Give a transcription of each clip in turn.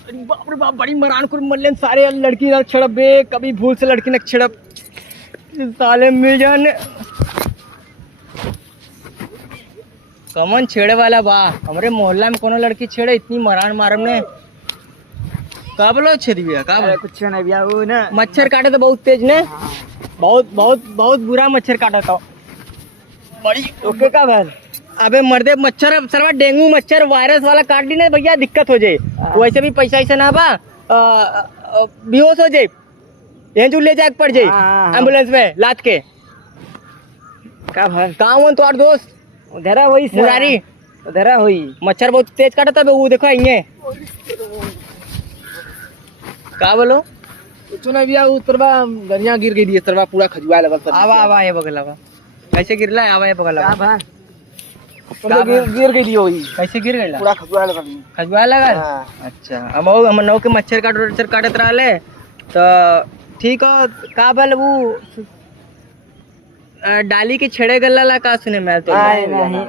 अरे बाप रे बाप, बड़ी मरान को मल्ले सारे लड़की ना छड़प बे, कभी भूल से लड़की न छड़प साले मिल जाने। कमन छेड़े वाला बा हमारे मोहल्ला में कोनो लड़की छेड़े इतनी मरान मारम ने का बोलो छेदी भैया का बोलो कुछ नहीं भैया, वो ना मच्छर काटे तो बहुत तेज ने, बहुत बहुत बहुत बुरा मच्छर काटा था बड़ी। ओके का भैल अबे मर्दे मच्छर सरवा डेंगू मच्छर वायरस वाला काट दी ना भैया दिक्कत हो जाए। वैसे भी पैसा ऐसा ना बा बेहोश हो जाए, यहीं जो ले जाके पड़ जाए एम्बुलेंस में लाद के। का भैल कहाँ तो और दोस्त उधर वही मुरारी उधर हुई मच्छर बहुत तेज काटा था वो देखो ये का बोलो कुछ नहीं भैया, वो तरवा दरिया गिर गई है, तरवा पूरा खजुआ लगल सब। आवा आवा ये बगल आवा कैसे गिरला है, आवा ये बगल आवा गिर गई होई, कैसे गिर गइला पूरा खजुआ लगल। खजुआ लगा। अच्छा हम नौ के मच्छर काटत रहले तो ठीक है का बोल वो डाली के छेड़े गल्ला ला का सुने मैं तो नहीं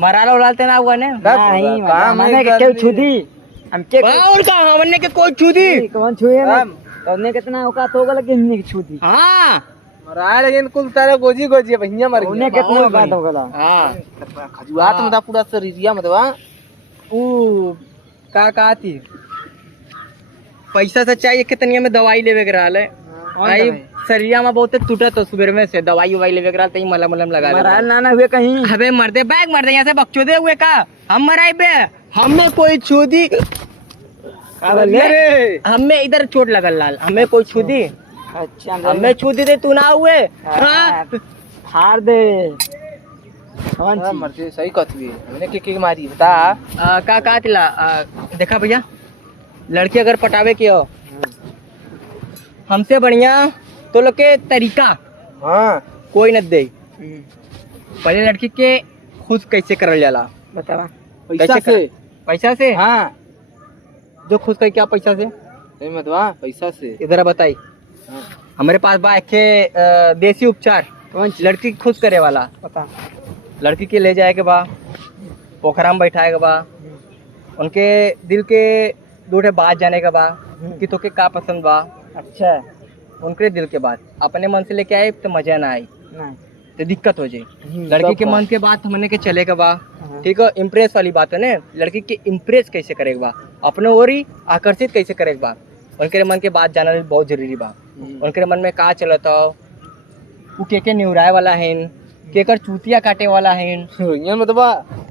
मराला उड़ालते ना हुआ ने नहीं मैंने क्यों छुदी हमके और का हमने के कोई छुदी कौन छुए ना करने कितना औकात होगा लेकिन हमने छुदी। हां मरा लेकिन कुल तारे गोजी गोजी भैया मर गया, उन्हें कितना औकात होगा। हां खजुआ तो मत पूरा शरीरिया मत वा ओ का थी पैसा से चाहिए कितनी में दवाई लेवे के रहले आई शरीरिया में बहुत टूटा तो सुबह में से दवाई लेवे के रहते मलम मलम लगा मरा ना हुए कहीं। अबे मरदे बैग मरदे यहाँ से बकचोदे हुए का हम मराई बे हमें कोई छुदी हमें इधर चोट लगल लाल हमें कोई छुदी। अच्छा हमें छुदी दे तू ना हुए हार दे मरते सही कहती है हमने के मारी बता का तिला देखा भैया लड़की अगर पटावे की हो हमसे बढ़िया तो लोग के तरीका हाँ कोई न दे। पहले लड़की के खुद कैसे करल जाला बता पैसा से हाँ जो खुद कर क्या पैसा से पैसा से इधर बताई। हाँ। हमारे पास बा एक देसी उपचार लड़की खुद करे वाला बता। लड़की के ले जाए के बा पोखरा में बैठाए के बा उनके दिल के दूठे बात जाने के बा कि तोके का पसंद बा। अच्छा उनके दिल के बात अपने मन से लेके आए तो मजा ना आई तो दिक्कत हो जाए। लड़की के मन के बात हमने के चले के बा ठीक है इम्प्रेस वाली बात है ना लड़की के इम्प्रेस कैसे करेगा बा अपने और ही आकर्षित कैसे करेगा बा उनके मन के बात जानना बहुत जरूरी बा। उनके मन में का चलता वो के निउराए वाला है केकर चूतिया काटे वाला है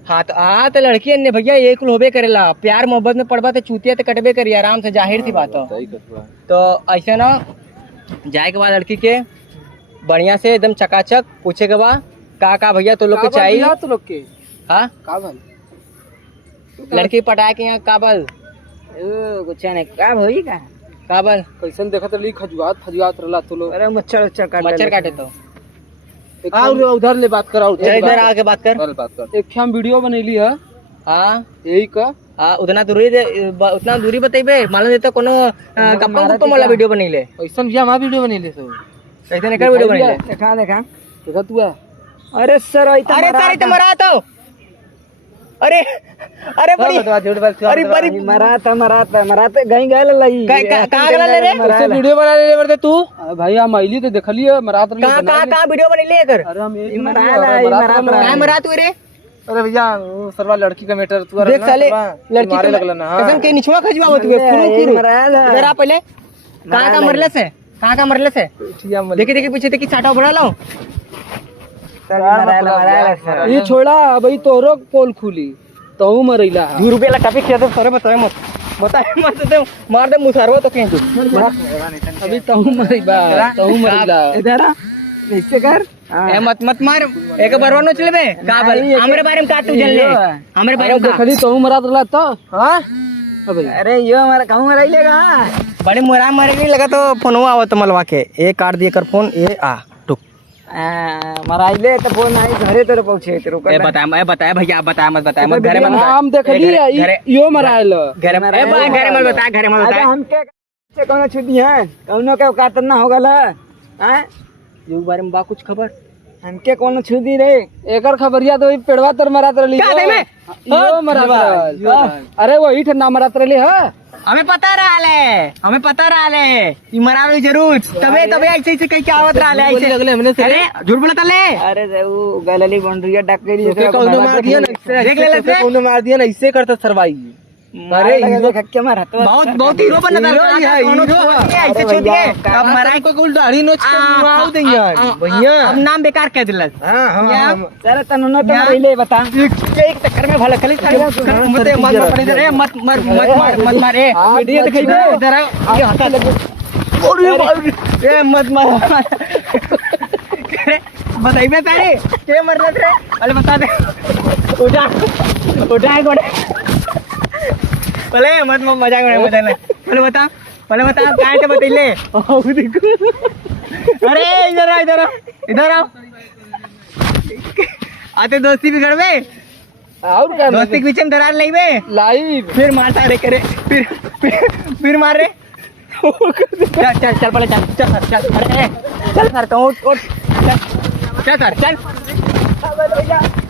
हाँ तो लड़की ने भैया एक होबे करेला प्यार मोहब्बत में पड़बा तो चूतिया तो कटबे करी आराम से जाहिर सी बात हो। तो ऐसे ना जाए के बाद लड़की के बढ़िया से एकदम चकाचक पूछे के बाद का भैया तो लोग के चाहिए तो लोग के हाँ लड़की पटा के यहाँ काबल कुछ नहीं का भई का काबल कैसन देखत रही खजुआत रहला तो लोग। अरे मच्छर काटे तो और उधर ले बात कर इधर आके बात कर एक हम वीडियो बनैली है हाँ यही का उतना दूरी बतेबे मालूम देता कोनो गप्पा गुप्पा वाला वीडियो बनैले ऐसन भी हम वीडियो बनैले तो कैसे निकल वीडियो बनैले देखा तू अरे सर अरे तो मरा तो अरे बड़ी अरे बड़ी मराता गई गए लई कहां गला ले रे ऐसे वीडियो बना ले बरते तू भाई हम आइली तो देखलिए मरात कहां वीडियो बनैले एकर अरे हम मरात रे अरे भैया सरवा लड़की का मैटर तू देख साले लड़की मारे लगला ना कसम के निचवा खजवा मत इधर आ पहले कहां का मरले से देखी पीछे देखी साटा बढ़ा लाओ ये छोड़ा भाई तोरो पोल खुली तो मरैला 2 रुपया ला टॉपिक किया तो सरे बताए मत दे मार दे मुसरवा तो कहीं अभी तो मरैला इधर आ ऐसे कर ए मत मार एक बार नो चले बे का बोल हमरे बारे में का तू जान ले हमरे बारे में देखली तो मरात रहला तो हां अरे यो हमारा कहूं मरैलेगा बड़े मोरा मरे नहीं लगा तो फोनवा आवत मलवा के ए काट दिए कर फोन ए आ टुक मराइले तो फोन आई घरे तेरे पहुंचे तेरे को बताया भैया मत घरे में हम देखली यो मराइल घरे में बता हम के कोनो छुट्टी है कौनो के औकात ना हो गला हैं यो बारे में बा कुछ खबर हमके कौन छुदी रे एकर खबरिया तो पेड़वा तर मरात रही क्या दे में यो मरात अरे वो ईठ ना मरात रही है हमें पता रहा ले ये मरावे जरूर तबे ऐसे कहीं क्या आवत रहा ले ऐसे अरे झूठ बोलता ले अरे वो गलली बाउंड्री डाक के तो कौनो मार दिया ना इससे देख ले ले कौनो मार दिया ना इससे करता सरवाई अरे हीरो खक्के मारा तो बहुत हीरो बनता है कौनो ऐसे छोड़ के अब मराई को कुल दाढ़ी नोच के मुआव दे यार भैया अब नाम बेकार कह दिलस हां सर तनु न तो पहले बता एक चक्कर में भले खाली मत पड़े रे मत मारे वीडियो दिखाइबे इधर ये हटा लगे ए मत मार बताइबे तारे के मर रहा रे अरे बता दे उठा गोड़े पहले मत मजाक में पहले बता कहाँ से बतैले अरे इधर आओ आते दोस्ती बिगड़ में और क्या दोस्ती के पीछे में दरार लाइव फिर मारता रे करे फिर मार रे चल पहले चल अरे चल सर तो उठ चल सर चल